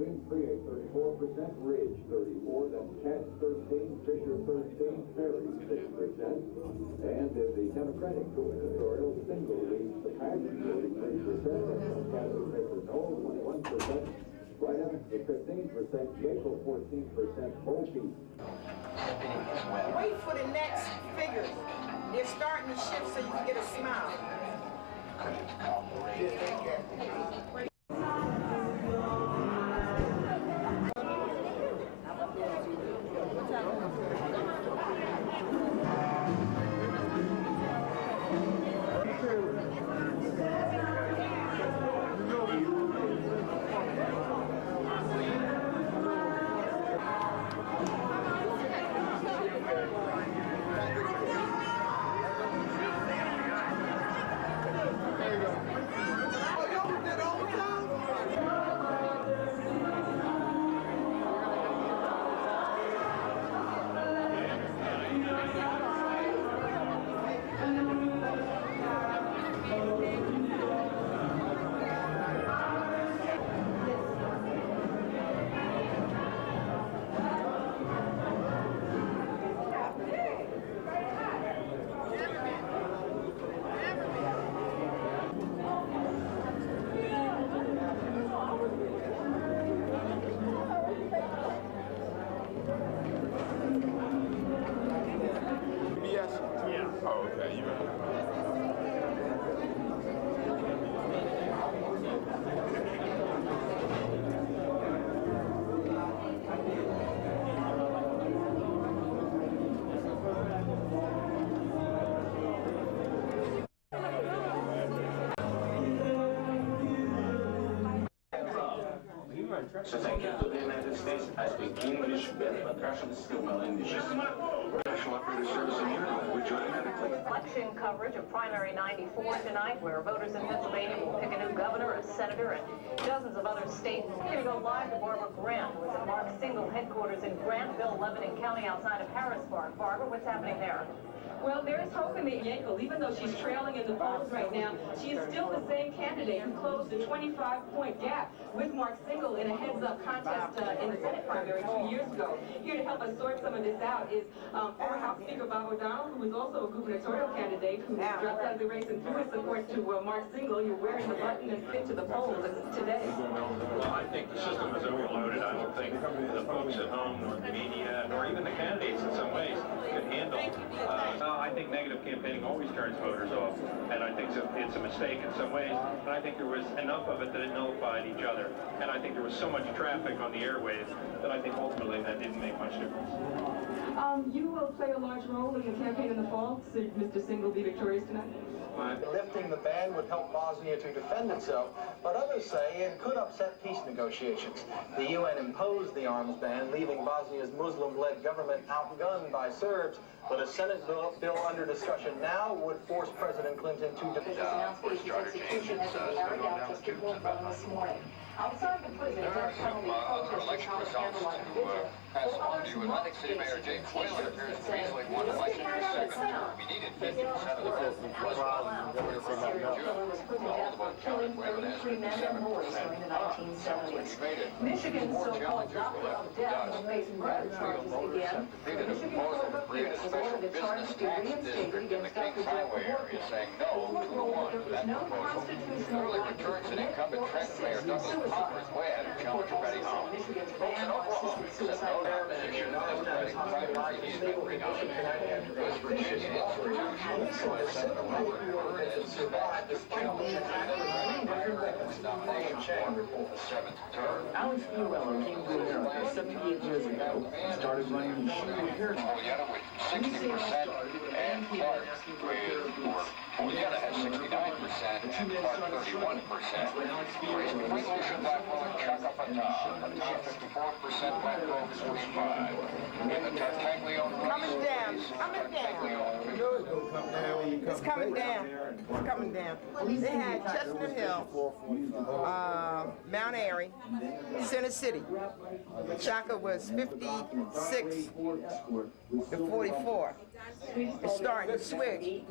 Williams 38, 34%, Ridge 34, then Katz 13, Fisher 13, Ferry 6%, and in the Democratic gubernatorial, Single leads the pack 43%, and Kathy Baker Knoll 21%. Right up to 15%, Jacob 14%, Volpe. Wait for the next figures. They're starting to shift so you can get a smile. So thank you to the United States. I speak English better, but Russian is still my language. National Operator Service in Europe, which automatically. Election coverage of primary 94 tonight, where voters in Pennsylvania will pick a new governor, a senator, and dozens of other states. We're going to go live to Barbara Grant, who is at Mark's Single headquarters in Grantville, Lebanon County, outside of Harrisburg. Barbara, what's happening there? Well, there's hope in the Yankel. Even though she's trailing in the polls right now, she is still the same candidate who closed a 25-point gap with Mark Single in a heads-up contest in the Senate primary 2 years ago. Here to help us sort some of this out is former House Speaker Bob O'Donnell, who is also a gubernatorial candidate who dropped out of the race and threw his support to Mark Single. You're wearing the button and fit to the polls today. Well, I think the system is overloaded. I don't think the folks at home, nor the media, nor even the candidates in some ways could handle. I think negative campaigning always turns voters off, and I think it's a mistake in some ways. And I think there was enough of it that it nullified each other. And I think there was so much traffic on the airwaves that I think ultimately that didn't make much difference. You will play a large role in the campaign in the fall. Should Mr. Single be victorious tonight? Lifting the ban would help Bosnia to defend itself, but others say it could upset peace negotiations. The UN imposed the arms ban, leaving Bosnia's Muslim-led government outgunned by Serbs, but a Senate bill under discussion now would force President Clinton to defend. Execution has been carried out just before 1 this morning. Outside the prison, there are some other election results to pass along to you. Atlantic City Mayor James Whalen appears to easily won election for his second term. He needed 50% of the vote. A serial killer was put to death for killing 33 men and boys during the 1970s. Michigan's so-called doctor of death will face murder charges again. The Michigan Court of Appeals has ordered the charge to be reinstated against Dr. Jeff Workman. Saying no to the one to that proposal. Clearly returns an incumbent Trenton Mayor Douglas Palmer is way ahead of challenger Betty Hall. Michigan's Folks in Oklahoma said no nomination of the Democratic primary. He's been renominated. West Virginia institutional Senator Robert Byrd is back to challenge his nomination for the 7th term. Alex Llewellyn came to America 78 years ago and started running the Julietta with 60% and Clark with Julietta has 69% and Clark 31%. Resolution by Willard Chaka Fatah 54%, Black Grove 45%. In the Tartaglia Coming down. It's coming down. It's coming down. They had Chestnut Hill, Mount Airy, Center City. Chaka was 56 to 44. It's starting to switch.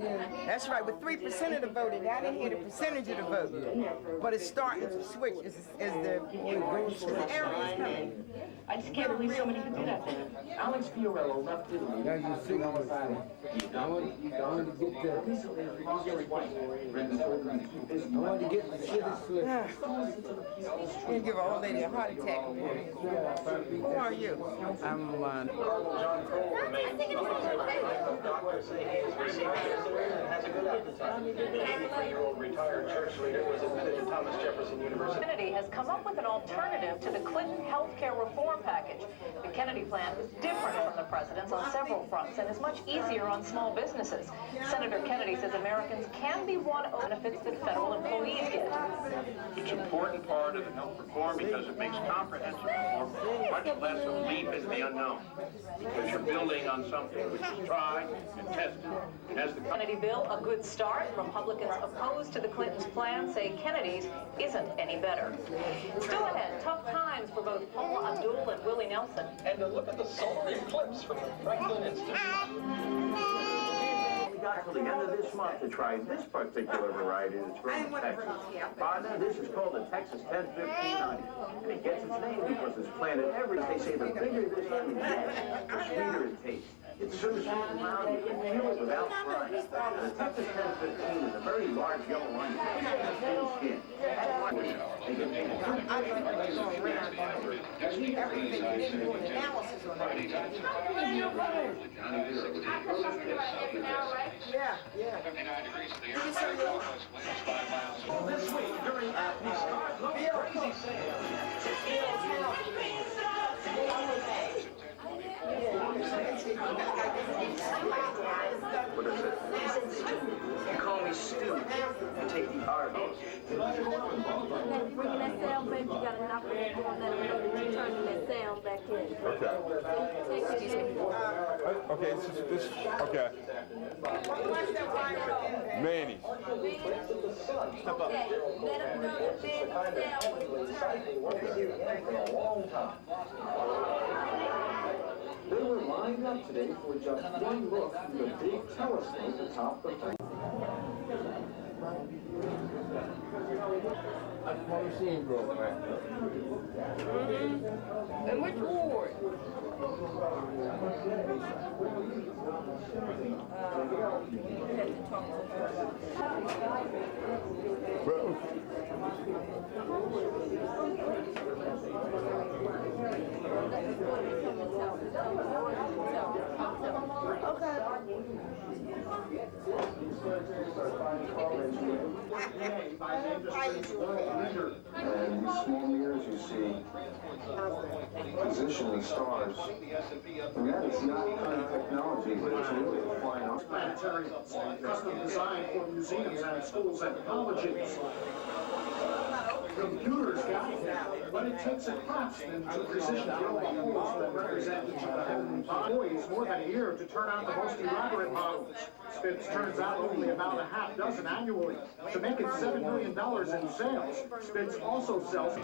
That's right, with 3% of the voting, I didn't hear the percentage of the vote, but it's starting to switch as the era is coming. I just can't believe somebody could do that to him. Alex Fiorello left Italy. That's your signal. I want to get the. I want to get the city slip. You give an old lady a heart attack. Who are you? I'm Doctors say he is retired and has a good appetite. The 83-year-old retired church leader was admitted to Thomas Jefferson University. Kennedy has come up with an alternative to the Clinton health care reform package. The Kennedy plan is different from the president's on several fronts and is much easier on small businesses. Senator Kennedy says Americans can be won over benefits that federal employees get. It's an important part of the health reform because it makes comprehensive reform much less a leap into the unknown. Because you're building on something which is tried and tested. As the Kennedy bill, a good start. Republicans opposed to the Clintons' plan say Kennedy's isn't any better. Still ahead, tough times for both Paula Abdul and Willie Nelson. And to look at the solar eclipse from the Franklin Institute. We got till the end of this month to try this particular variety that's from Texas. This is called the Texas 1015 honey. And it gets its name because it's planted every. They say the bigger this honey gets, the sweeter it tastes. It's so sweet and round you can feel it without trying. And the Texas 1015 is a very large yellow onion with thin skin. Everything you didn't do an analysis on that. Yeah. 59 degrees in the air. This week during the Start Look Crazy Sale. What is it? You call me Stu. You take the R. Bringing that sound back, you gotta knock on that door and let them know that you're turning that sound back in. Okay. Excuse me. Okay, this okay. Manny. Step up. Okay, let them know that Manny's sound was returning. They were lined up today for just one look through the big telescope atop the thing. I've never seen broke, man. And which ward? And these small mirrors you see position the stars. And that is not high technology, but it's really a fine art. Planetary, custom designed for museums and schools and colleges. Computers got it now, but it takes a craftsman to precision build the holes that represent each of the heavenly bodies more than a year to turn out the most elaborate models. Spitz turns out only about a half dozen annually. To make it $7 million in sales, Spitz also sells.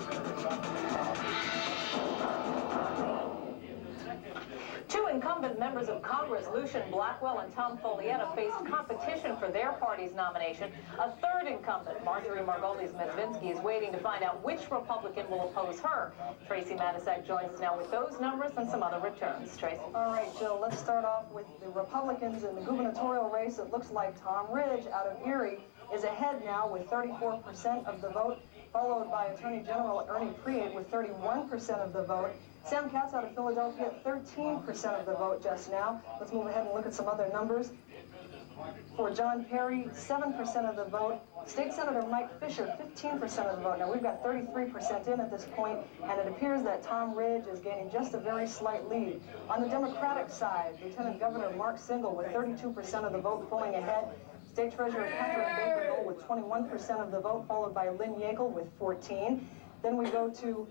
Two incumbent members of Congress, Lucian Blackwell and Tom Follietta, faced competition for their party's nomination. A third incumbent, Marjorie Margolis-Mezvinsky, is waiting to find out which Republican will oppose her. Tracy Matisak joins us now with those numbers and some other returns. Tracy. All right, Jill, let's start off with the Republicans in the gubernatorial race. It looks like Tom Ridge out of Erie is ahead now with 34% of the vote, followed by Attorney General Ernie Priet with 31% of the vote. Sam Katz out of Philadelphia, 13% of the vote just now. Let's move ahead and look at some other numbers. For John Perry, 7% of the vote. State Senator Mike Fisher, 15% of the vote. Now, we've got 33% in at this point, and it appears that Tom Ridge is gaining just a very slight lead. On the Democratic side, Lieutenant Governor Mark Singal with 32% of the vote pulling ahead. State Treasurer Catherine Baker with 21% of the vote, followed by Lynn Yeagle with 14%. Then we go to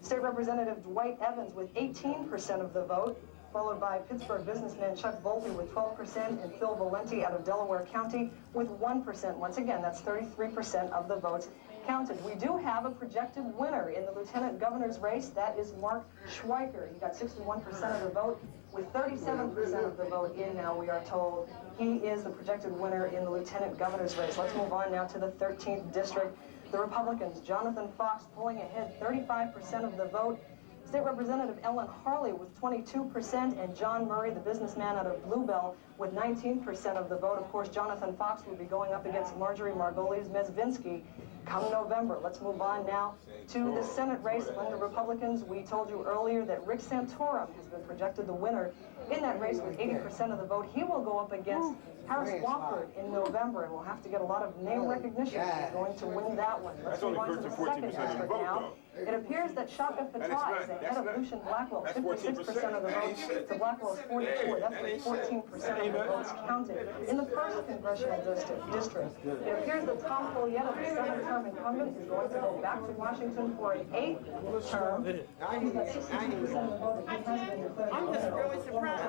State Representative Dwight Evans with 18% of the vote, followed by Pittsburgh businessman Chuck Volpe with 12% and Phil Valenti out of Delaware County with 1%. Once again, that's 33% of the votes. counted. We do have a projected winner in the lieutenant governor's race. That is Mark Schweiker. He got 61% of the vote, with 37% of the vote in now, we are told. He is the projected winner in the lieutenant governor's race. Let's move on now to the 13th district. The Republicans, Jonathan Fox pulling ahead, 35% of the vote. State Representative Ellen Harley with 22%, and John Murray, the businessman out of Bluebell, with 19% of the vote. Of course, Jonathan Fox will be going up against Marjorie Margolis-Mezvinsky come November. Let's move on now to the Senate race among the Republicans. We told you earlier that Rick Santorum has been projected the winner in that race with 80% of the vote. He will go up against Harris Wofford in November, and will have to get a lot of name recognition if he's going to win that one. Let's move on to the second district now. It appears that Shaka Fattah is ahead of Lucian Blackwell, 56% of the vote to Blackwell's 44. That's with 14% of the votes counted. In the first congressional district, it appears that Tom Follietta, the seven-term incumbent, is going to go back to Washington for an 8th term. He's got 62% of the vote. He has been declared. I'm just really surprised.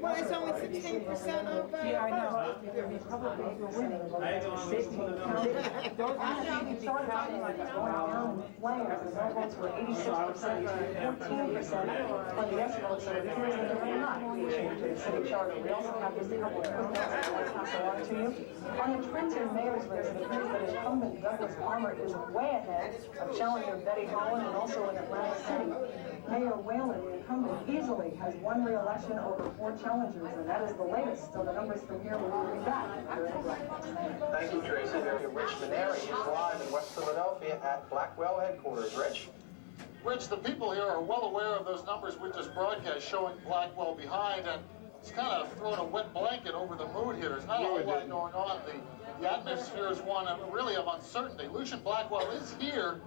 Well, it's only 16% of I know. The Republicans were winning. Those started out like going down in flames. The no votes were 86% to 14% on the yes votes. So it appears that there will not be a change in the city charter. We also have just a couple of quick notes I want to pass along to you. On the Trenton mayor's race, it appears that incumbent Douglas Palmer is way ahead of challenger Betty Holland, and also in Atlantic City. Mayor Whalen, the incumbent, easily has won re-election over 4 challengers, and that is the latest. So the numbers from here will be back after the break. Thank you, Tracy. Rich Maneri is live in West Philadelphia at Blackwell headquarters. Rich? Rich, the people here are well aware of those numbers we just broadcast showing Blackwell behind, and it's kind of thrown a wet blanket over the mood here. There's not a whole lot going on. The atmosphere is one really of uncertainty. Lucian Blackwell is here.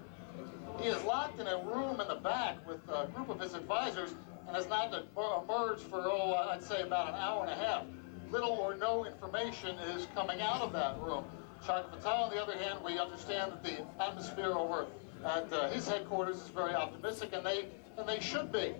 He is locked in a room in the back with a group of his advisors and has not emerged for, I'd say about an hour and a half. Little or no information is coming out of that room. Shaka Fattah, on the other hand, we understand that the atmosphere over at his headquarters is very optimistic, and they should be.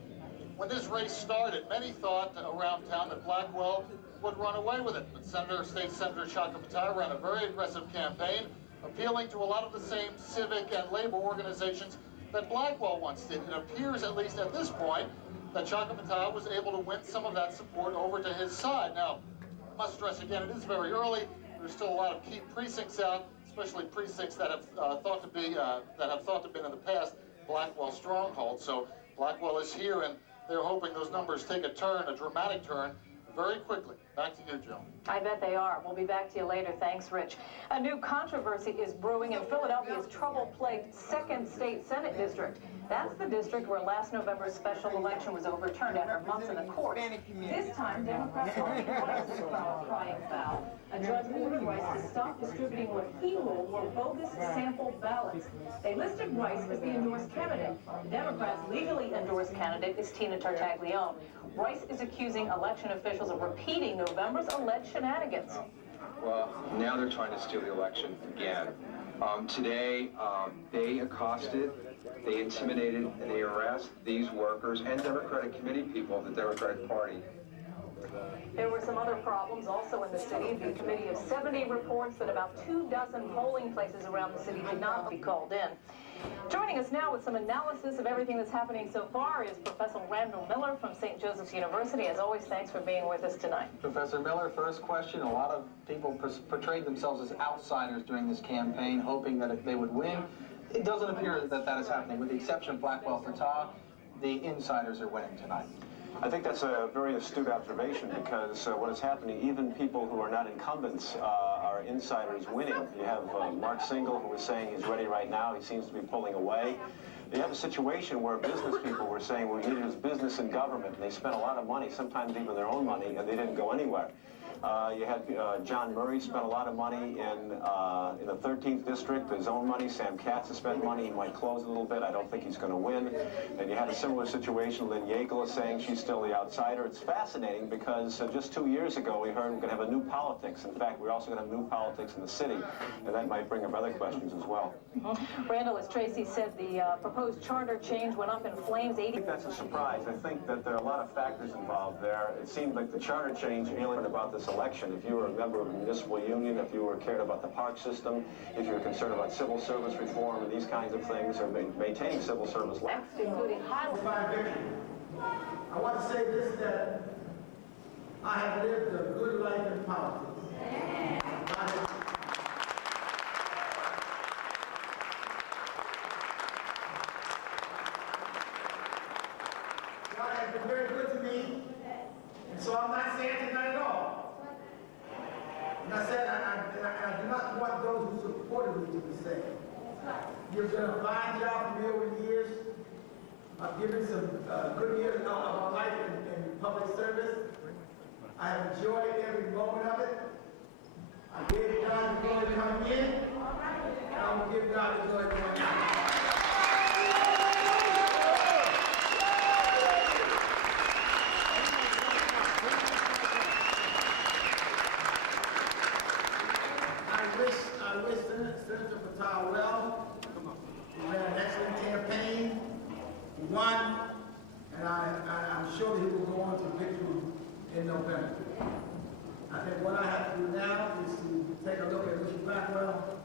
When this race started, many thought around town that Blackwell would run away with it. But State Senator Shaka Fattah ran a very aggressive campaign, appealing to a lot of the same civic and labor organizations that Blackwell once did. It appears, at least at this point, that Shaka Fattah was able to win some of that support over to his side. Now, I must stress again, it is very early. There's still a lot of key precincts out, especially precincts that have thought to be in the past Blackwell strongholds. So Blackwell is here, and they're hoping those numbers take a turn, a dramatic turn, very quickly. Back to you, Joe. I bet they are. We'll be back to you later. Thanks, Rich. A new controversy is brewing in Philadelphia's trouble-plagued 2nd State Senate District. That's the district where last November's special election was overturned after months in the courts. This time, Democrats Rice is crying foul. A judge ordered Rice to stop distributing what he ruled were bogus sample ballots. They listed Rice as the endorsed candidate. The Democrats' legally endorsed candidate is Tina Tartaglione. Rice is accusing election officials of repeating November's alleged shenanigans. Well, now they're trying to steal the election again. Today, they accosted, they intimidated, and they harassed these workers and Democratic committee people of the Democratic Party. There were some other problems also in the city. The committee of 70 reports that about 24 polling places around the city did not be called in. Joining us now with some analysis of everything that's happening so far is Professor Randall Miller from St. Joseph's University. As always, thanks for being with us tonight. Professor Miller, first question. A lot of people portrayed themselves as outsiders during this campaign, hoping that if they would win. It doesn't appear that that is happening. With the exception of Blackwell Fattah, the insiders are winning tonight. I think that's a very astute observation, because what is happening, even people who are not incumbents are insiders winning. You have Mark Singal, who is saying he's ready right now. He seems to be pulling away. You have a situation where business people were saying we needed his business and government, and they spent a lot of money, sometimes even their own money, and they didn't go anywhere. You had John Murray spent a lot of money in the 13th district, his own money. Sam Katz has spent money. He might close a little bit. I don't think he's going to win. And you had a similar situation. Lynn Yeagle is saying she's still the outsider. It's fascinating because just 2 years ago we heard we're going to have a new politics. In fact, we're also going to have new politics in the city, and that might bring up other questions as well. Randall, as Tracy said, the proposed charter change went up in flames. I think that's a surprise. I think that there are a lot of factors involved there. It seemed like the charter change alien about this election. If you were a member of a municipal union, if you were cared about the park system, if you were concerned about civil service reform and these kinds of things, or maintaining civil service. Next, including I want to say this, that I have lived a good life in politics. God has been very good to me, and so I'm not saying tonight at all. And I said, I do not want those who supported me to be saved. You've done a fine job for me over the years. I've given some good years of my life in public service. I have enjoyed every moment of it. I gave God the glory coming in, and I will give God the glory going out. I wish Senator Patel well. He ran an excellent campaign. He won, and I'm sure he will go on to victory in November. I think what I have to do now is to take a look at Mr. Blackwell,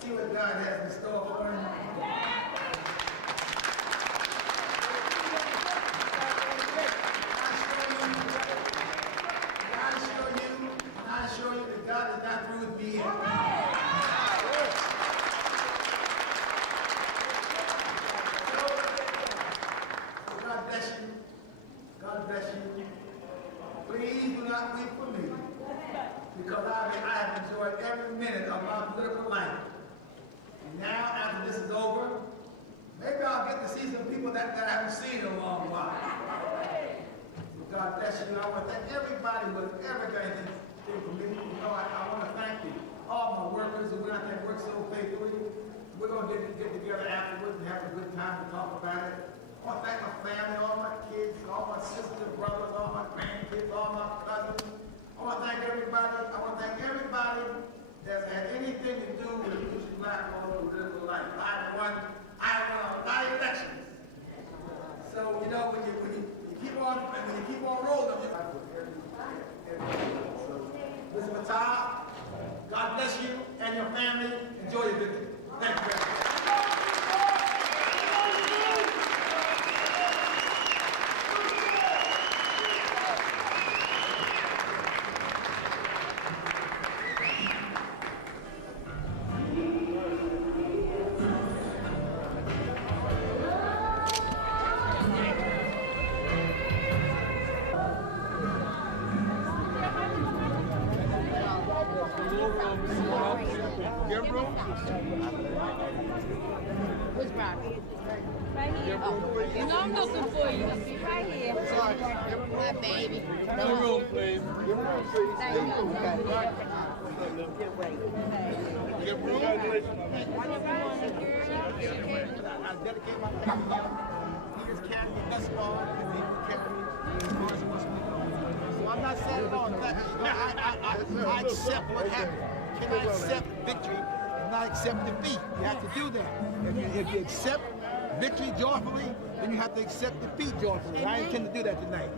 see what God has in store for him. I assure you that God is not through with me yet. God bless you. Please do not weep for me, because I have enjoyed every minute of my political life. And now, after this is over, maybe I'll get to see some people that I haven't seen in a long while. So God bless you. I want to thank everybody who has ever done anything for me. You know, I want to thank you, all my workers who went out there and worked so faithfully. We're going to get together afterwards and have a good time to talk about it. I want to thank my family, all my kids, all my sisters, brothers, all my grandkids, all my cousins. I want to thank everybody. I want to thank everybody that's had anything to do with Mr. Blackwell's political life. I won a lot of elections. So, you know, when you keep on rolling, Mr. Patel, God bless you and your family. Enjoy your victory. Thank you very much. Which Robbie? Right here. Oh, you know I'm looking for you. Right here. My baby. Give room, please. Give room, please. Thank you. Give room. Congratulations. I dedicate my family. He has carried me thus far, and he will carry me as far as he wants me. So I'm not sad at all. In fact, I accept what happened. Can I accept victory and not accept defeat? You have to do that. If you accept victory joyfully, then you have to accept defeat joyfully. I intend to do that tonight.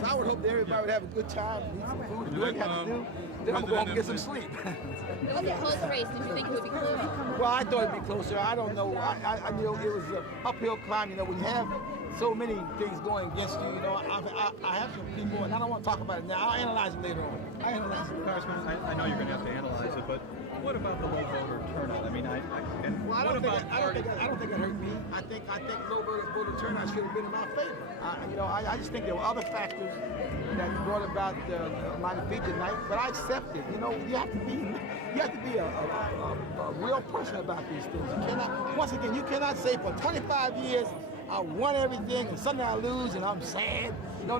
So I would hope that everybody would have a good time, eat some food, do what you have to do. Then I'm going to get some sleep. It was a close race. Did you think it would be close? Well, I thought it'd be closer. I don't know. I you know, it was an uphill climb. You know, when you have so many things going against you, you know, I have some people, and I don't want to talk about it now. I'll analyze it later on. Congressman, I know you're going to have to analyze it, but what about the low voter turnout? I mean, I don't think it hurt me. I think low voter turnout should have been in my favor. You know, I just think there were other factors that brought about my defeat tonight, but I accept it. You know, you have to be a real person about these things. You cannot, once again, you cannot say for 25 years I won everything and suddenly I lose and I'm sad. No,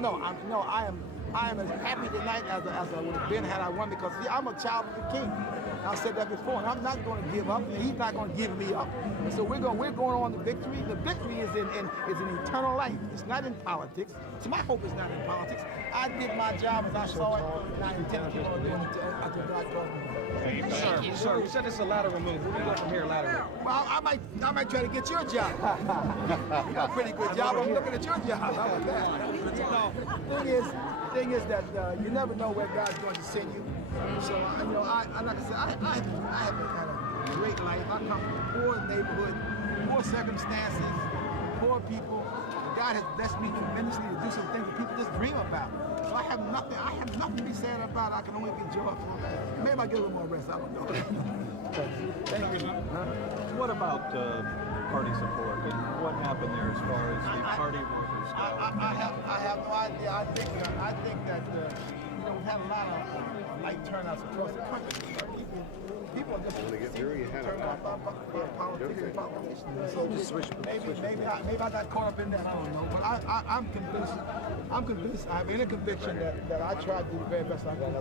I am as happy tonight as I would have been had I won, because see, I'm a child of the King. I said that before, and I'm not going to give up. He's not going to give me up. And so we're going on to victory. The victory is in eternal life. It's not in politics. So my hope is not in politics. I did my job as I saw it, and I intend to keep on doing it until God calls me. Sir, you said it's a lateral move. Where do you go from here, lateral? Well, I might try to get your job. You got a pretty good job. I'm looking at your job. How about that? You know, the thing is, thing is that you never know where God's going to send you. So, you know, like I said, I haven't had a great life. I come from a poor neighborhood, poor circumstances, poor people. God has blessed me tremendously to do some things that people just dream about. So I have nothing to be sad about. I can only be joyful. Maybe I get a little more rest, I don't know. Thank you. What about party support? And what happened there as far as the party workers go? I have no idea. I think that you know, we've had a lot of light turnouts across the country. People are just turned off by politicians. So maybe I got caught up in that. I don't know. But I'm convinced. I have any conviction that I tried to do the very best I could.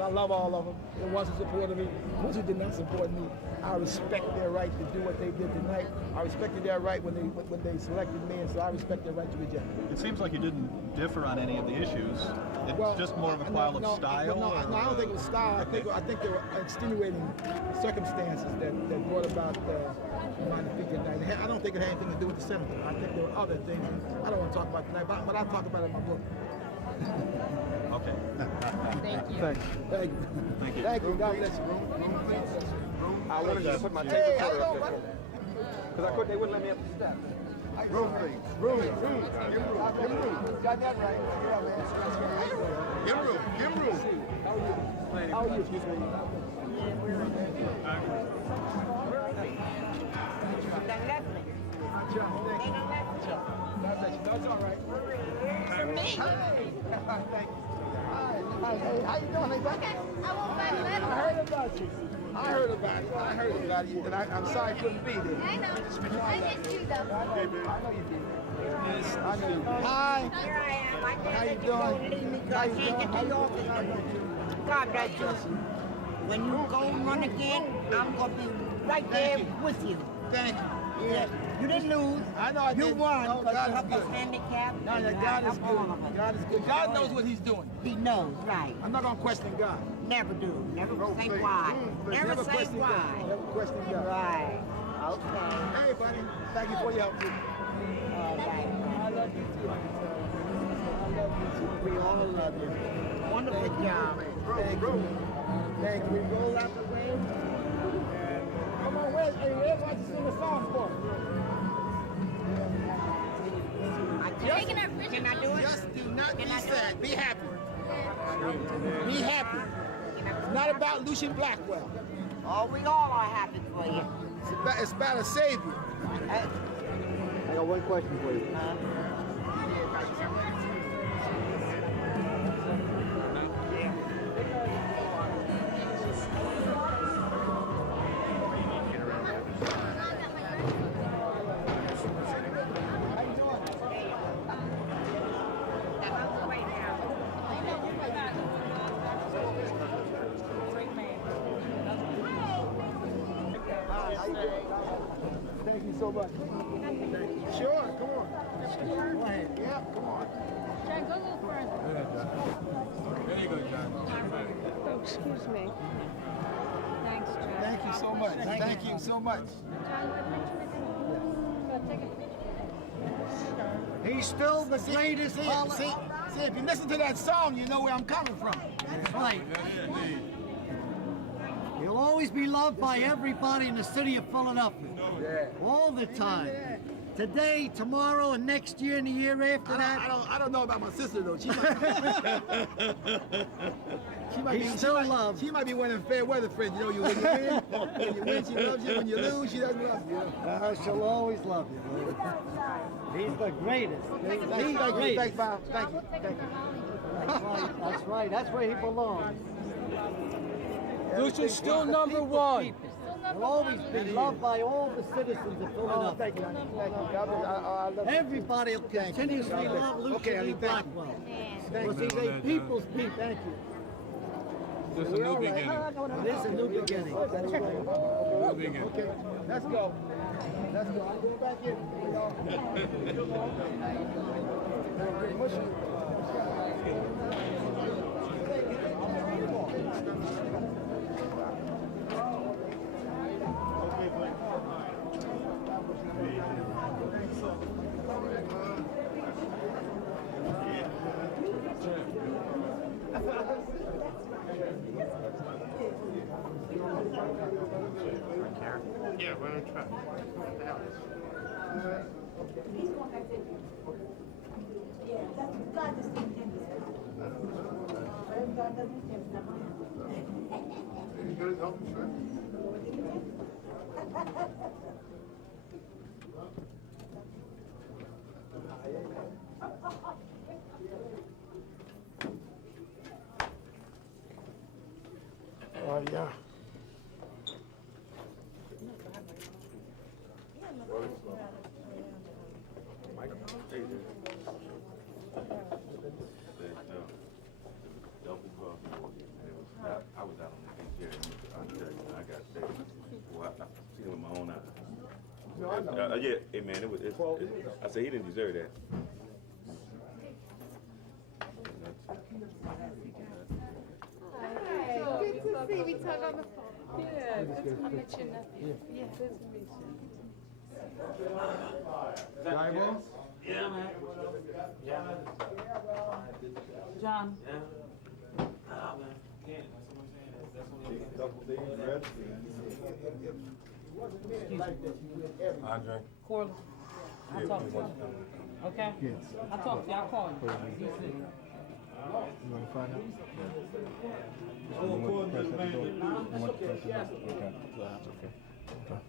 I love all of them. The ones who supported me, the ones who did not support me. I respect their right to do what they did tonight. I respected their right when they selected me, and so I respect their right to reject me. It seems like you didn't differ on any of the issues. It's just more of a quarrel of style. No, I don't think it was style. I think there were extenuating circumstances that brought about my defeat tonight. I don't think it had anything to do with the senator. I think there were other things I don't want to talk about tonight, but I'll talk about it in my book. Okay. Thank you. Thank you. Thank you. Thank you. God bless you. I wanted to put my tape recorder up there. Because they wouldn't let me up the steps. Room, please. Room. Got that right. Yeah, man. Give room. How are you? Excuse me. That's all right. For me. Thank you. Hey, how you doing, everybody? I heard about you. I heard about you, and I'm sorry I couldn't be there. I know. I missed you, though. I know you did. Yes, I know you did. Hi. Here I am. I How you can't doing? leave me How because you I can't get to the office. God bless you. When you go and run again, I'm going to be right there with you. Thank you. Yeah. You didn't lose. I know I did. You won No, because God you is helped us good. handicap. No, God is good. God is good. God knows what he's doing. He knows, right. I'm not going to question God. Never do. Never say why. Never say question why. God. Never question God. Right. Okay. Hey, buddy. Thank you for your help, too. All right. I love you, too. I love you, too. We all love you. Wonderful job. Thank you. Thank you. Roll out the way. Come on, where's why you sing a song for? Can I do it? Just do not be sad. Be happy. Be happy. It's not about Lucian Blackwell. Oh, we all are happy for you. It's about a savior. I got one question for you. Thank you so much. Sure, come on. Yeah, come on. John, go a little further. There you go, John. Oh, excuse me. Thanks, John. Thank you so much. Thank you so much. He's still the greatest See, if you listen to that song, you know where I'm coming from. That's right. He'll always be loved by everybody in the city of Philadelphia. All the time. Today, tomorrow, and next year and the year after that. I don't know about my sister though. She might be one of them fair weather friends. You know, when you win, she loves you. When you lose, she doesn't love you. She'll always love you, brother. He's the greatest. Thanks, Bob. Thank you. That's right. That's where he belongs. Lucian's still number one. He'll always be loved by all the citizens of Philadelphia. Thank you. I love Everybody will continuously love Lucian E. Blackwell. Because he's a people's people. Thank you. This is a new beginning. It is a new beginning. New beginning. Okay, let's go. Let's go. I'm going back in. Yeah, why don't you try? You got his health insurance? Yeah. I was out on the beach here and I got sick. Well, I seen it with my own eyes. Yeah, hey man, I said he didn't deserve that. Hi, good to see. We talk on the phone. Yeah, good to meet you. Yeah, good to meet you. Bible? Yeah, man. Yeah. John. Yeah. Ah, man. Couple days rest. Andre. Corley. I'll talk to you. Okay? Yes. I'll talk to you. I'll call you. You want to find out? Oh, You want Corley, to press that man. door? You want to press it? Okay. That's okay. Okay.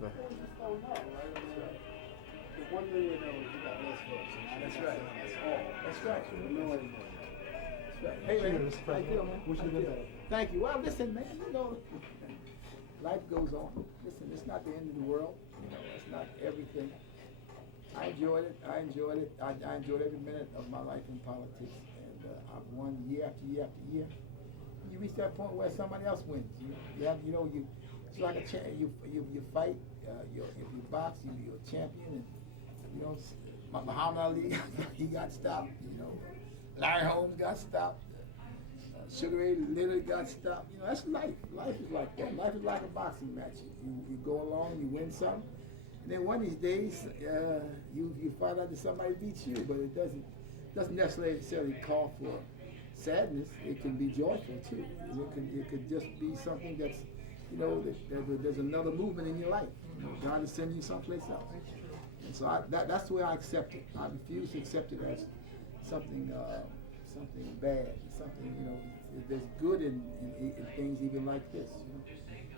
Go. One thing you know is you got less votes. That's right. That's all. That's right. No anymore. That's right. Hey, man. Thank you, man. Wish you the best. Thank you. Well, listen, man, you know, life goes on. Listen, it's not the end of the world. You know, it's not everything. I enjoyed it. I enjoyed it. I enjoyed every minute of my life in politics. And I've won year after year after year. You reach that point where somebody else wins. It's like a you fight. If you box, you're a champion. And, you know, Muhammad Ali, he got stopped. You know, Larry Holmes got stopped. Sugar Ray literally got stopped. You know, that's life. Life is like that. Life is like a boxing match. You go along, you win some, and then one of these days, you find out that somebody beats you. But it doesn't necessarily call for sadness. It can be joyful too. It could just be something that's, you know, that there's another movement in your life. You know, God is sending you someplace else. And so that's the way I accept it. I refuse to accept it as something bad. Something, you know, there's good in things even like this. You know?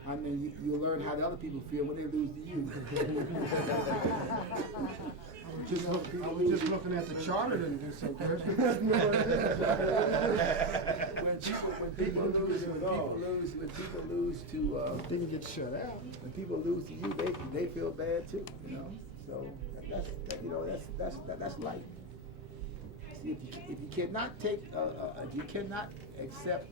I mean, you learn how the other people feel when they lose to you. I was just looking at the chart and it's okay. When people lose to Didn't get shut out. when people lose to you, they feel bad too. You know, so that's life. See, if you cannot take if you cannot accept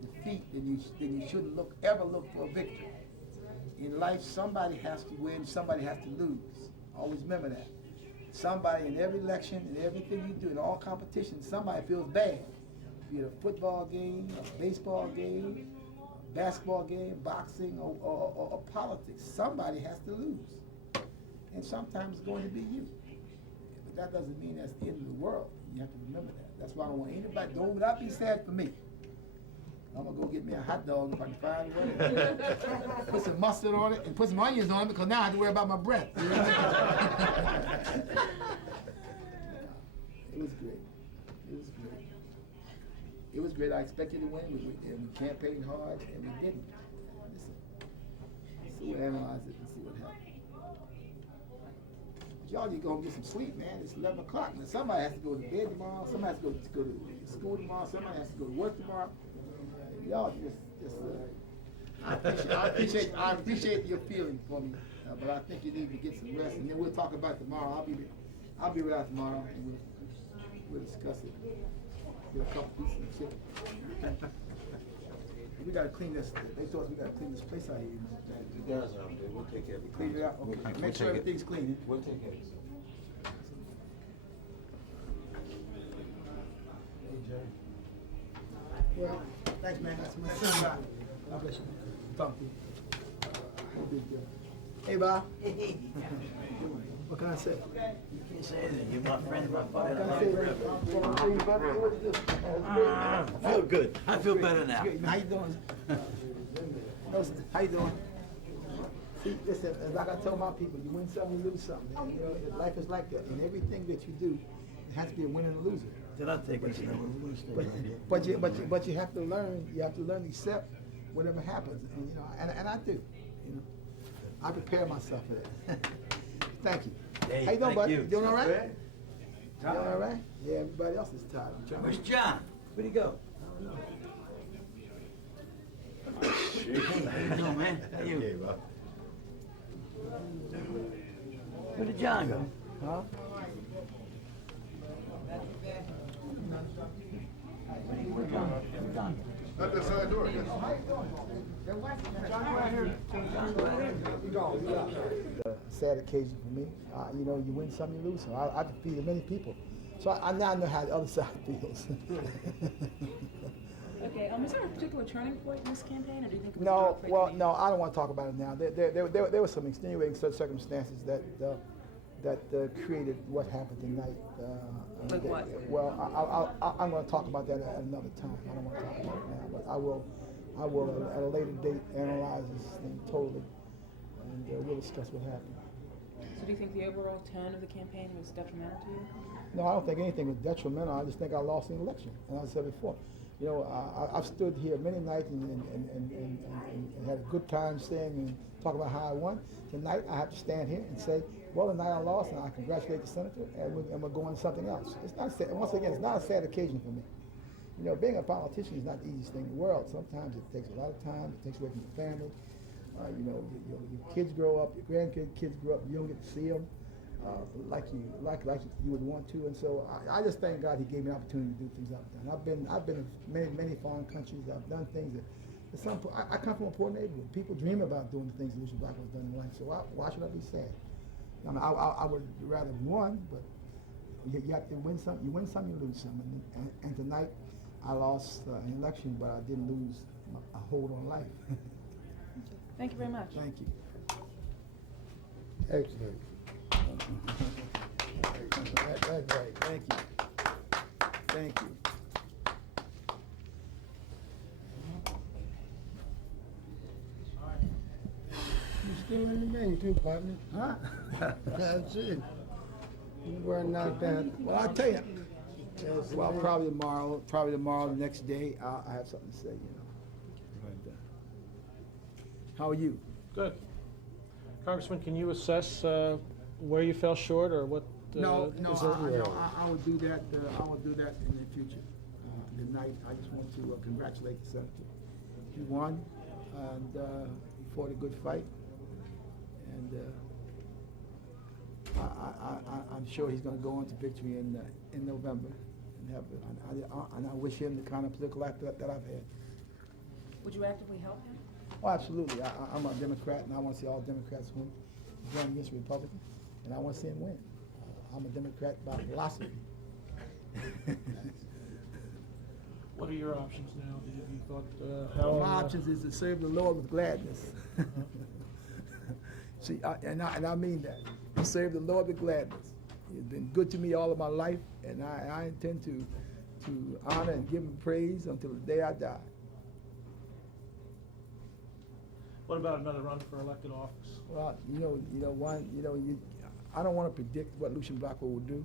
defeat, then you shouldn't ever look for a victory. In life, somebody has to win, somebody has to lose. Always remember that. Somebody in every election, in everything you do, in all competitions, somebody feels bad. Be it a football game, a baseball game, a basketball game, boxing, or politics. Somebody has to lose. And sometimes it's going to be you. But that doesn't mean that's the end of the world. You have to remember that. That's why I don't want anybody, don't not be sad for me. I'm gonna go get me a hot dog if I can find one. Put some mustard on it and put some onions on it because now I have to worry about my breath. You know? It was great. It was great. It was great. I expected to win, and we campaigned hard, and we didn't. Listen, so we'll analyze it and see what happened. But y'all need to go and get some sleep, man. It's 11 o'clock. Now, somebody has to go to bed tomorrow. Somebody has to go to school tomorrow. Somebody has to go to work tomorrow. Y'all just I appreciate your feeling for me, but I think you need to get some rest, and then we'll talk about it tomorrow. I'll be around tomorrow, and we'll discuss it. Get a couple pieces of chicken. We gotta clean this. They told us we gotta clean this place out here. You guys are out there. We'll take care of it. Clean it out. Okay. Make sure everything's clean. We'll take care of it. Hey, Jerry. Well, thanks, man. That's my son. God bless you. Talk to you. No big deal. Hey, Bob. What can I say? You can't say anything. You're my friend, my What father. can I say, man? I feel good. I feel better now. How you doing? No, how you doing? See, listen, like I told my people, you win something, you lose something. And, you know, life is like that. And everything that you do, it has to be a winner and a loser. Did I take it? But you have to learn. You have to learn to accept whatever happens. And you know, and I do. You know, I prepare myself for that. Thank you. Hey, how you doing, buddy? you. Doing all right? Good. Doing all right? Yeah, everybody else is tired. Where's John? Where'd he go? How you doing, man? How you? Where did John go? Huh? Where's John? Where's John? At the side door, yes. A sad occasion for me. You know, you win some, you lose some. I defeated many people. So I now know how the other side feels. Okay, is there a particular turning point in this campaign, or do you think it was No, well, no, I don't want to talk about it now. There were some extenuating circumstances that created what happened tonight. Like what? Well, I'm going to talk about that at another time. I don't want to talk about it now, but I will at a later date analyze this thing totally, and we'll discuss what happened. So do you think the overall tone of the campaign was detrimental to you? No, I don't think anything was detrimental. I just think I lost the election, and I said before. You know, I've stood here many nights and had a good time saying and talking about how I won. Tonight, I have to stand here and say, well, tonight I lost, and I congratulate the senator, and we're going to something else. It's not sad. Once again, it's not a sad occasion for me. You know, being a politician is not the easiest thing in the world. Sometimes it takes a lot of time. It takes away from the family. You know, your kids grow up, your grandkids grow up. You don't get to see them like you would want to. And so I just thank God He gave me an opportunity to do things I've done. I've been in many foreign countries. I've done things that I come from a poor neighborhood. People dream about doing the things that Lucian Blackwell's done in life. So why should I be sad? I mean, I would rather have won, but you have to win some. You win some, you lose some. And tonight, I lost an election, but I didn't lose a hold on life. Thank you very much. Thank you. Excellent. That's right. Thank you. Thank you. You still in the game too, partner? Huh? That's it. You were not that. Well, I'll tell you. Well, probably tomorrow, the next day, I have something to say, you know. But, how are you? Good. Congressman, can you assess where you fell short or what? No, is I will do that. I will do that in the future. Tonight, I just want to congratulate the senator. He won, and he fought a good fight, and I'm sure he's going to go on to victory in November, and I wish him the kind of political life that I've had. Would you actively help him? Oh, absolutely. I'm a Democrat, and I want to see all Democrats win, run against Republicans, and I want to see him win. I'm a Democrat by philosophy. What are your options now? Have you thought how? My options is to serve the Lord with gladness. See, I mean that. To serve the Lord with gladness. He's been good to me all of my life, and I intend to honor and give him praise until the day I die. What about another run for elected office? Well, I don't want to predict what Lucian Blackwell will do.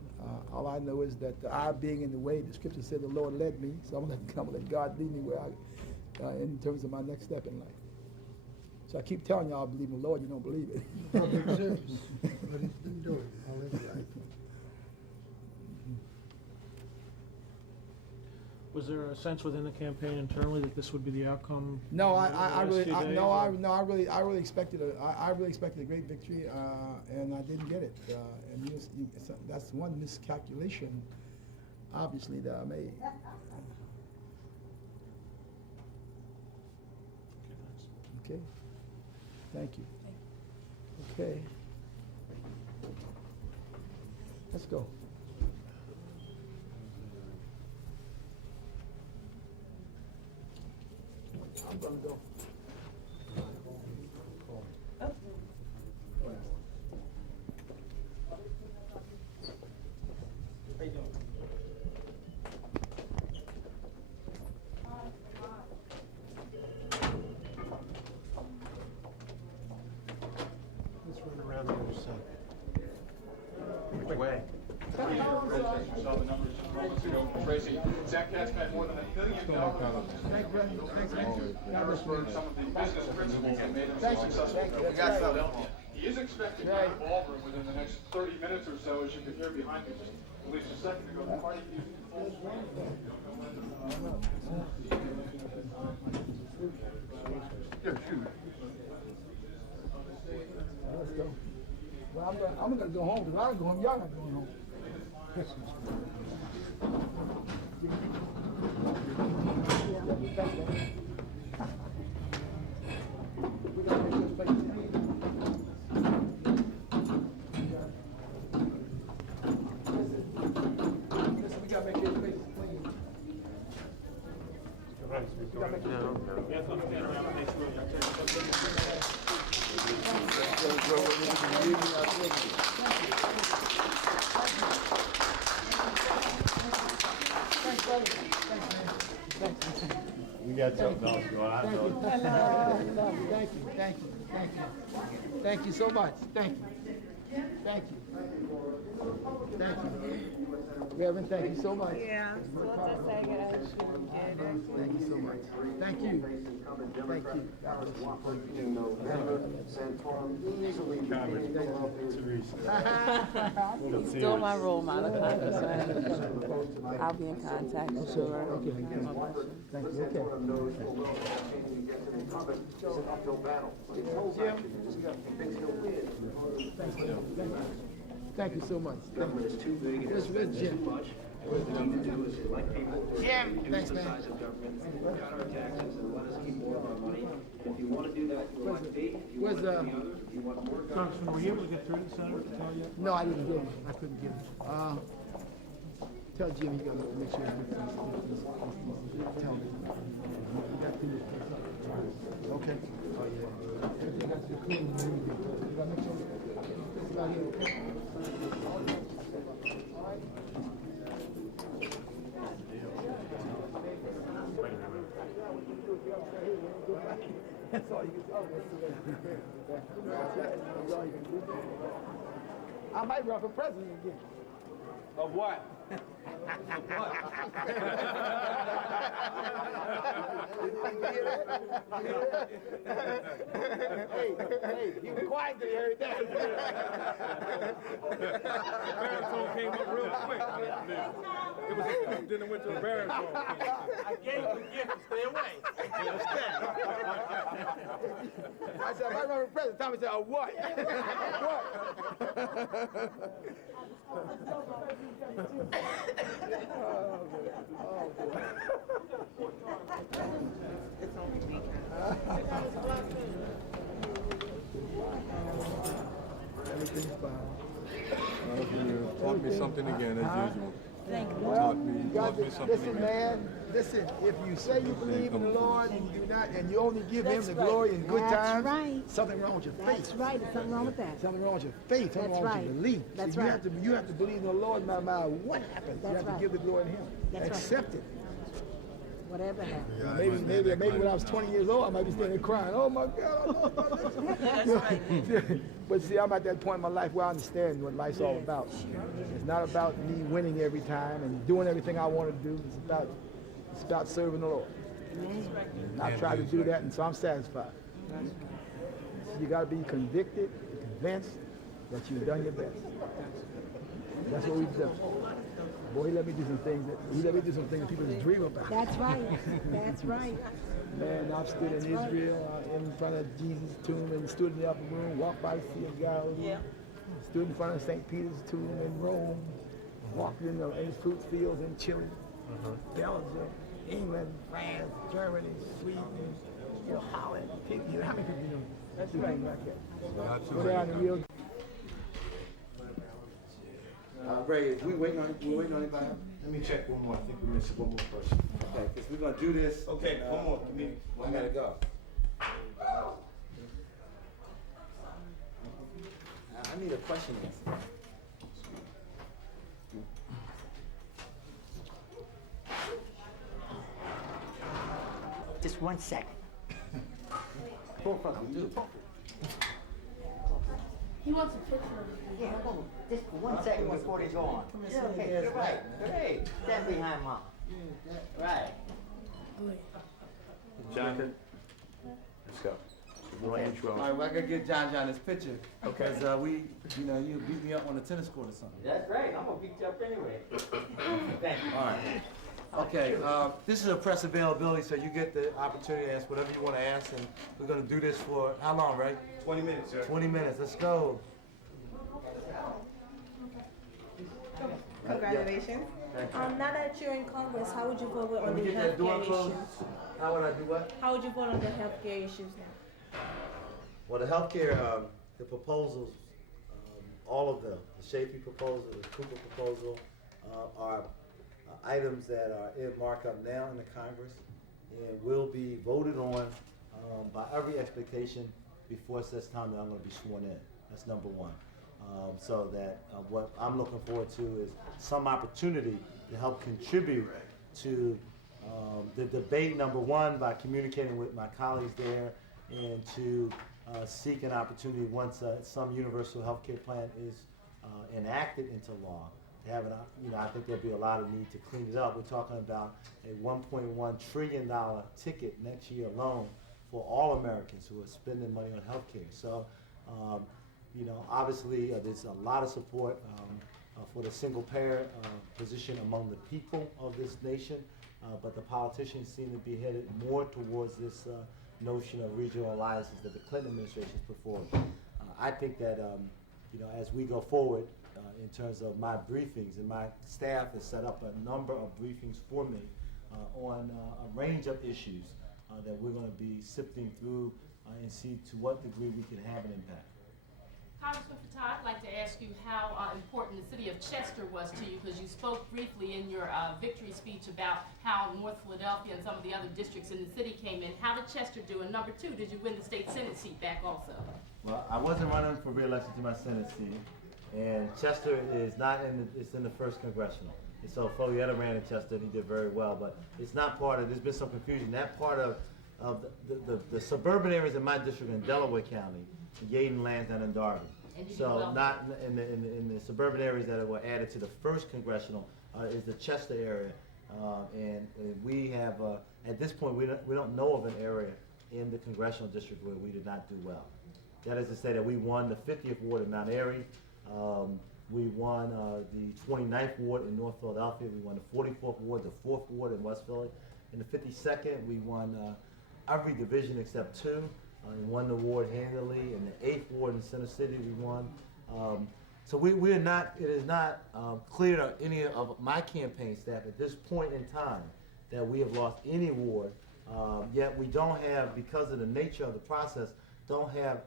All I know is that I being in the way, the scripture said the Lord led me, so I'm going to let God lead me where in terms of my next step in life. So I keep telling y'all I believe in the Lord, you don't believe it. Public service. What he's been doing all his life. Was there a sense within the campaign internally that this would be the outcome? No, I really expected a great victory, and I didn't get it. And that's one miscalculation, obviously, that I made. Okay. Thank you. Okay. Let's go. I'm gonna go. How you doing? Which way? Residents saw the numbers moments ago from Tracy. Zach Katz spent more than $1 billion in Harrisburg. Some of the business principals have made him successful. Philadelphia. He is expected in the ballroom within the next 30 minutes or so, as you can hear behind me just at least a second ago. The party is in full swing. Let's go. Well, I'm gonna go home because I don't go home. Y'all not going home. We gotta make this place clean. Listen, we gotta make this place clean. We gotta make this We got something else going on. Thank you so much. Thank you. Thank you. Reverend, thank you so much. Yeah, Thank you so much. Thank you. Thank you. He's still my role model, Congressman. I'll be in contact, for sure. Okay. Thank you. Thank you so much. Government is too big, Where's Jim? What we need to do is elect people who Jim, reduce thanks, the man. size of government, cut our taxes, and let us keep more of our money. If you want to do that, you elect me. If you want to do the other, if you want more government. Congressman, were you able to get through to the Senator to tell you? No, I didn't get it. I couldn't get it. Tell Jim he got to make sure he gets these. Tell him. He got these. Okay. Oh, yeah. Everything has to be clean. You got to make sure it's not here. That's all you can do. That's all you can do. I might run for president again. Of what? Hey, you were quiet till you heard that. Baritone came up real quick. It was then it went to a baritone. I gave you a gift to stay away. I said, if I run for president, Tommy said, what? Everything's fine. You taught me something again, as usual. Thank you. Taught me something Listen, again. man. Listen. If you say you believe in the Lord and you do not, and you only give Him That's the right. glory in good That's times, right. something wrong with your faith. That's right. There's something wrong with that. Something wrong with your faith. Something That's wrong with your right. belief. That's so right. You have to believe in the Lord no matter what happens. That's you have right. to give the glory to Him. That's right. Accept it. Whatever happens. Maybe when I was 20 years old, I might be standing there crying. Oh my God, I lost my life. But see, I'm at that point in my life where I understand what life's all about. It's not about me winning every time and doing everything I want to do. It's about serving the Lord. And I've tried to do that, and so I'm satisfied. You got to be convicted, convinced that you've done your best. That's what we've done. Boy, he let me do some things that people just dream about. That's right. That's right. Man, I've stood in Israel in front of Jesus' tomb and stood in the upper room, walked by the Sea of Galilee, stood in front of St. Peter's tomb in Rome, walked in the fruit fields in Chile, Belgium, England, France, Germany, Sweden, Holland. How many people you know? That's right. Go down the real. Ray, we waiting on anybody? Let me check one more. I think we missed one more person. Okay, because we're gonna do this. Okay, one more. I gotta go. I need a question answered. Just 1 second. Poor fucker, you. He wants a picture of you. Yeah, hold on. Just for 1 second before they go on. Yeah, okay, you're right. Hey, stand behind mom. Right. Jonathan, let's go. One intro. All right, well, I gotta get John this picture. Okay. Because you beat me up on the tennis court or something. That's right. I'm gonna beat you up anyway. Thank you. All right. Okay, this is a press availability, so you get the opportunity to ask whatever you want to ask, and we're gonna do this for how long, right? 20 minutes, sir. 20 minutes. Let's go. Congratulations. Now that you're in Congress, how would you vote Let on me the get that door healthcare closed. issues? How would I do what? How would you vote on the healthcare issues now? Well, the healthcare, the proposals, all of them, the Shafee proposal, the Cooper proposal, are items that are in markup now in the Congress and will be voted on by every expectation before such time that I'm going to be sworn in. That's number one. So that what I'm looking forward to is some opportunity to help contribute to the debate, number one, by communicating with my colleagues there, and to seek an opportunity once some universal health care plan is enacted into law. To have I think there'll be a lot of need to clean it up. We're talking about a $1.1 trillion ticket next year alone for all Americans who are spending money on health care. So, obviously there's a lot of support for the single payer position among the people of this nation, but the politicians seem to be headed more towards this notion of regional alliances that the Clinton administration has put forward. I think that as we go forward in terms of my briefings, and my staff has set up a number of briefings for me on a range of issues that we're going to be sifting through and see to what degree we can have an impact. Congressman Fattah, I'd like to ask you how important the city of Chester was to you, because you spoke briefly in your victory speech about how North Philadelphia and some of the other districts in the city came in. How did Chester do? And number two, did you win the state Senate seat back also? Well, I wasn't running for re-election to my Senate seat, and Chester is not it's in the first congressional. And so Follietta ran in Chester and he did very well, but it's not part of, there's been some confusion. That part of the suburban areas in my district in Delaware County, Yaden, Lansdowne, and Darby. So not in the suburban areas that were added to the first congressional is the Chester area, and we have at this point we don't know of an area in the congressional district where we did not do well. That is to say that we won the 50th ward in Mount Airy, we won the 29th ward in North Philadelphia, we won the 44th ward, the 4th ward in West Philly. In the 52nd, we won every division except two. And won the ward handily. In the 8th ward in Center City, we won. So we're not. It is not clear to any of my campaign staff at this point in time that we have lost any ward. Yet we don't have, because of the nature of the process, don't have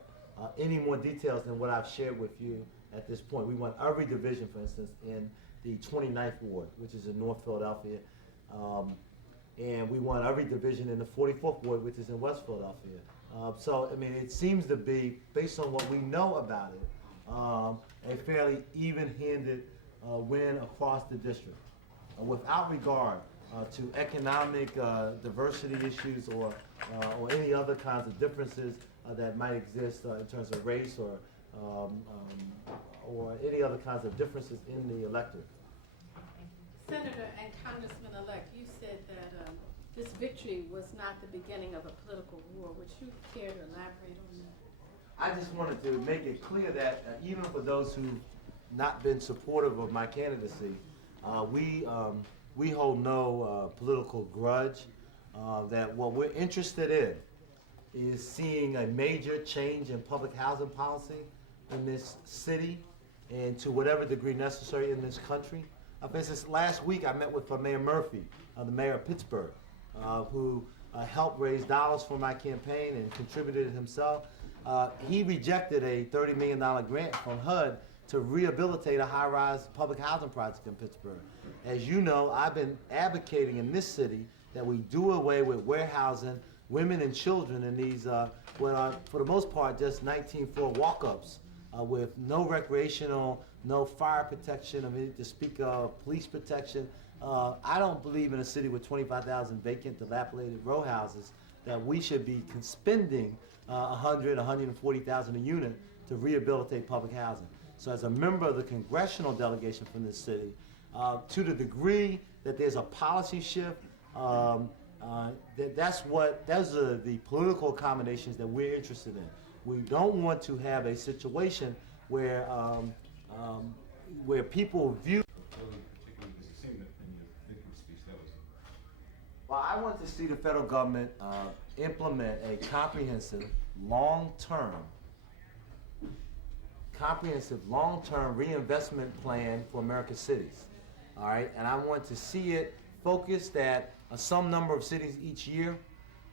any more details than what I've shared with you at this point. We won every division, for instance, in the 29th ward, which is in North Philadelphia. And we won every division in the 44th ward, which is in West Philadelphia. So, I mean, it seems to be, based on what we know about it, a fairly even-handed win across the district, without regard to economic diversity issues or any other kinds of differences that might exist in terms of race or any other kinds of differences in the electorate. Senator and Congressman-elect, you said that this victory was not the beginning of a political war. Would you care to elaborate on that? I just wanted to make it clear that even for those who've not been supportive of my candidacy, we hold no political grudge. That what we're interested in is seeing a major change in public housing policy in this city and to whatever degree necessary in this country. For instance, last week I met with Mayor Murphy, the mayor of Pittsburgh, who helped raise dollars for my campaign and contributed himself. He rejected a $30 million grant from HUD to rehabilitate a high-rise public housing project in Pittsburgh. As you know, I've been advocating in this city that we do away with warehousing women and children in these, what are, for the most part, just 19-floor walk-ups with no recreational, no fire protection, I mean, to speak of police protection. I don't believe in a city with 25,000 vacant, dilapidated row houses that we should be spending $100,000, $140,000 a unit to rehabilitate public housing. So as a member of the congressional delegation from this city, to the degree that there's a policy shift, those are the political accommodations that we're interested in. We don't want to have a situation where people view. Well, I want to see the federal government implement a comprehensive, long-term reinvestment plan for America's cities. All right, and I want to see it focused at some number of cities each year,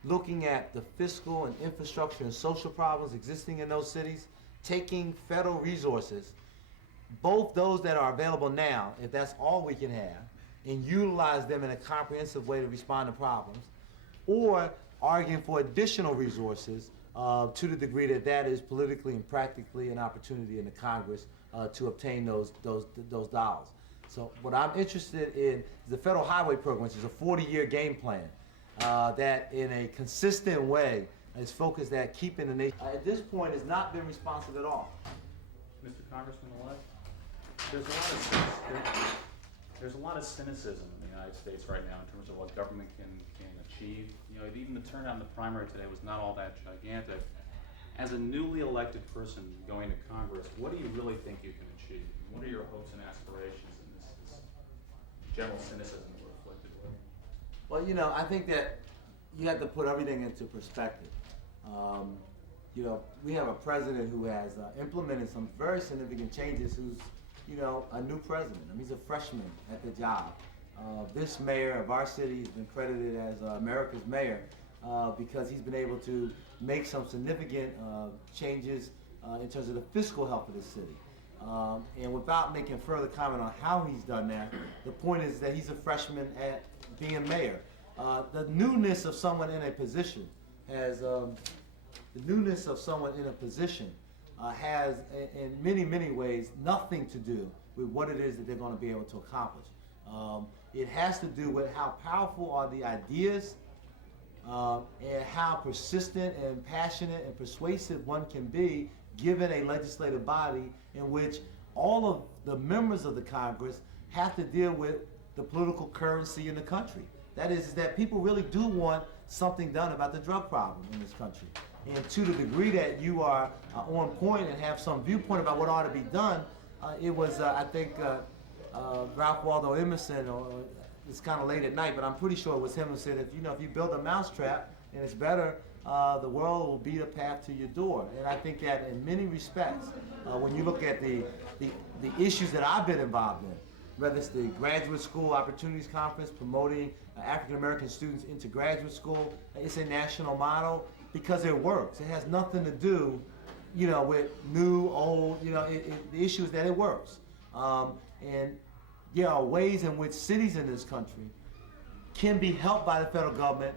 looking at the fiscal and infrastructure and social problems existing in those cities, taking federal resources, both those that are available now, if that's all we can have, and utilize them in a comprehensive way to respond to problems, or arguing for additional resources to the degree that that is politically and practically an opportunity in the Congress to obtain those dollars. So what I'm interested in is the federal highway program, which is a 40-year game plan that in a consistent way is focused at keeping the nation. At this point, has not been responsive at all. Mr. Congressman-elect, there's a lot of cynicism in the United States right now in terms of what government can achieve. You know, even the turnout in the primary today was not all that gigantic. As a newly elected person going to Congress, what do you really think you can achieve? What are your hopes and aspirations in this general cynicism that we're afflicted with? Well, you know, I think that you have to put everything into perspective. You know, we have a president who has implemented some very significant changes, who's, you know, a new president. I mean, he's a freshman at the job. This mayor of our city has been credited as America's mayor because he's been able to make some significant changes in terms of the fiscal health of the city. And without making further comment on how he's done that, the point is that he's a freshman at being mayor. The newness of someone in a position has has, in many ways, nothing to do with what it is that they're going to be able to accomplish. It has to do with how powerful are the ideas and how persistent and passionate and persuasive one can be given a legislative body in which all of the members of the Congress have to deal with the political currency in the country. That is that people really do want something done about the drug problem in this country. And to the degree that you are on point and have some viewpoint about what ought to be done, it was, I think, Ralph Waldo Emerson, or it's kind of late at night, but I'm pretty sure it was him who said, if you build a mousetrap and it's better, the world will beat a path to your door. And I think that in many respects, when you look at the issues that I've been involved in, whether it's the Graduate School Opportunities Conference promoting African American students into graduate school, it's a national model because it works. It has nothing to do, you know, with new, old, you know, the issue is that it works. And there are ways in which cities in this country can be helped by the federal government,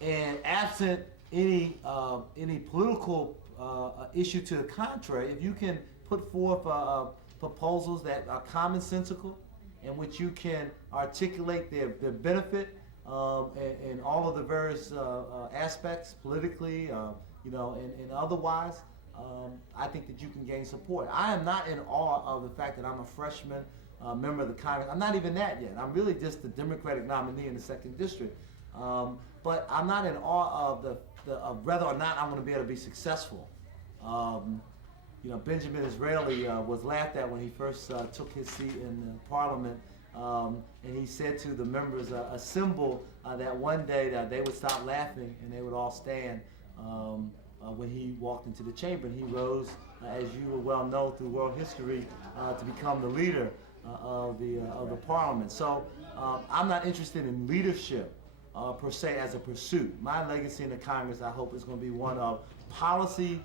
and absent any political issue to the contrary, if you can put forth proposals that are commonsensical, in which you can articulate their benefit and all of the various aspects, politically, you know, and otherwise, I think that you can gain support. I am not in awe of the fact that I'm a freshman member of the Congress. I'm not even that yet. I'm really just the Democratic nominee in the 2nd District. But I'm not in awe of whether or not I'm going to be able to be successful. You know, Benjamin Disraeli was laughed at when he first took his seat in Parliament, and he said to the members a symbol that one day that they would stop laughing and they would all stand when he walked into the chamber. And he rose, as you will well know through world history, to become the leader of the Parliament. So I'm not interested in leadership per se as a pursuit. My legacy in the Congress, I hope, is going to be one of policy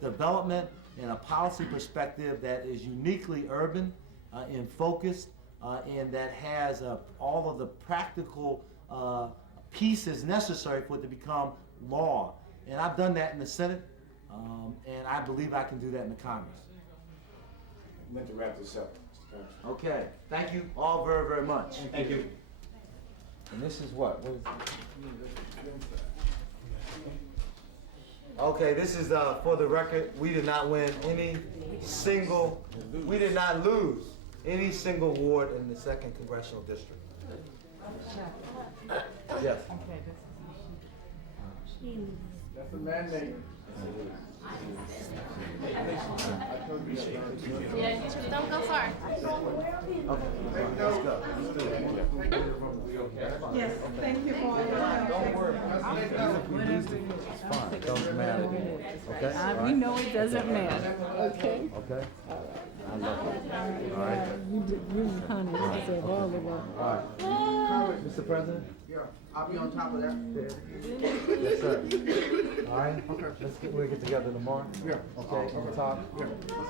development and a policy perspective that is uniquely urban and focused and that has all of the practical pieces necessary for it to become law. And I've done that in the Senate, and I believe I can do that in the Congress. I'd like to wrap this up, Mr. Congressman. Okay. Thank you all very much. Thank you. And this is what? What is it? Okay, this is for the record. We did not win we did not lose any single ward in the 2nd Congressional District. Yes. That's a mandate. Yeah, don't go far. Okay, let's go. Let's do it. Yes, thank you for Don't worry. It's fine. It doesn't matter. Okay? We know it doesn't matter. Okay? Okay? I love it. All right. You honey, you deserve all of that. All right. Mr. President? Yeah, I'll be on top of that. Yes, sir. All right? We'll get together tomorrow. Yeah. Okay, and talk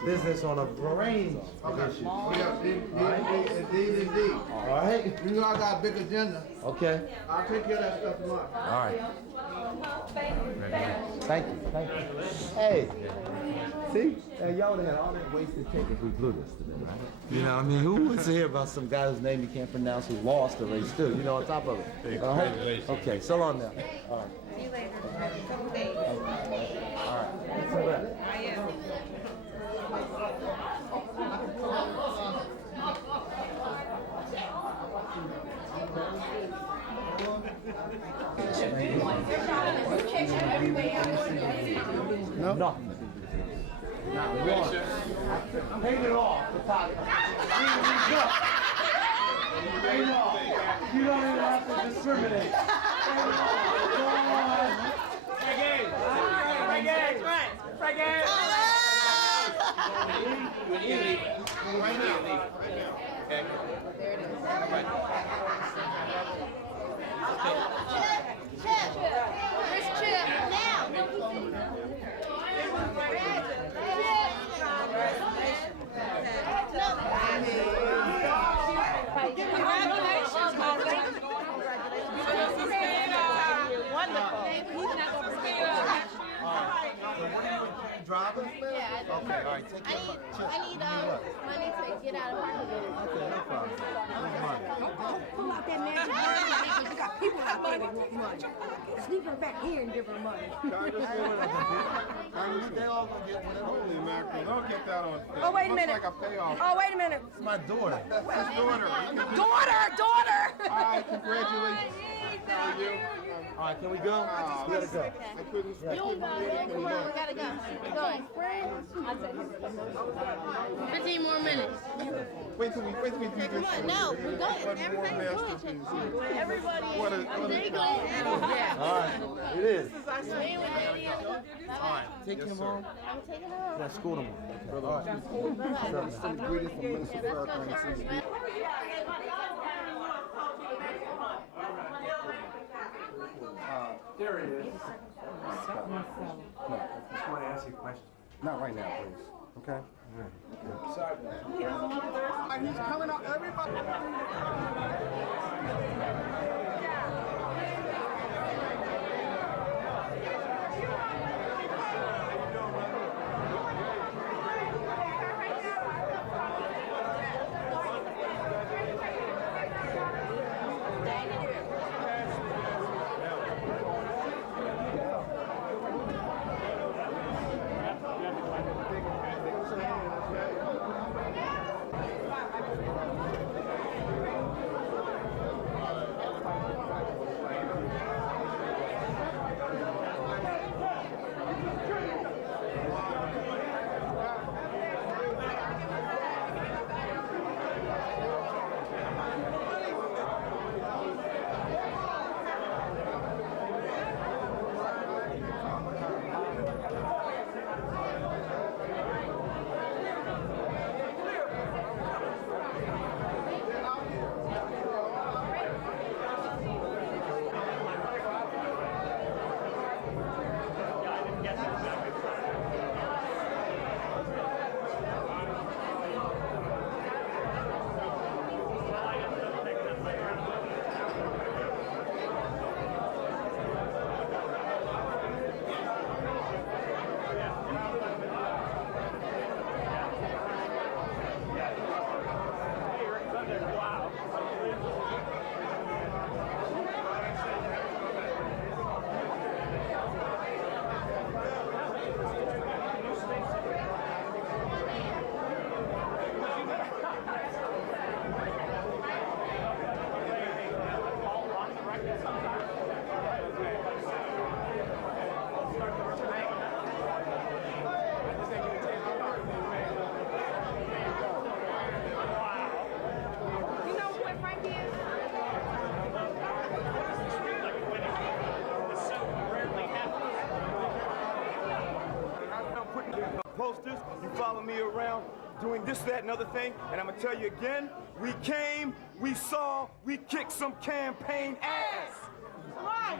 business on a range of issues. Yeah, indeed. All right? You know I got a big agenda. Okay. I'll take care of that stuff tomorrow. All right. Thank you. Hey. See? Hey, y'all would have had all that wasted tape if we blew this today, right? You know what I mean? Who wants to hear about some guy whose name you can't pronounce who lost the race too? You know, on top of it. All right? Okay, so long now. All right. See you later. Couple days. All right. Let's do that. I am. No? Nothing. Not one. Take it off the pocket. Take it off. You don't even have to discriminate. Take it off. Go on. Right now. Okay. There it is. Chip. Where's Chip? Now. Driving? Yeah, Okay, all right, take care. I need money to get out of Parkville. Okay, no problem. Pull out that magic word because you got people out there that want money. Sneaking back here and giving them money. They all gonna get whatever. Holy mackerel, don't get that on film. Oh, wait a Looks minute. like a payoff. Oh, wait a minute. It's my daughter. That's his daughter. Daughter! All right, congratulations. How are you? All right, can we go? We gotta go. I couldn't You don't go. Come on, we gotta go. We're going. 15 more minutes. Wait till we do this. Come on, no, we're going. One more masterpiece. Everybody. What a There you go. All right, it is. Man with Daddy. All right, take him home. I'm taking her home. That's school tomorrow. All right. Some greetings from Minister Farrakhan. There he is. No, I just want to ask you a question. Not right now, please. Okay? Sorry. He's coming out, everybody. doing this, that, and other thing. And I'm gonna tell you again, we came, we saw, we kicked some campaign ass. Right.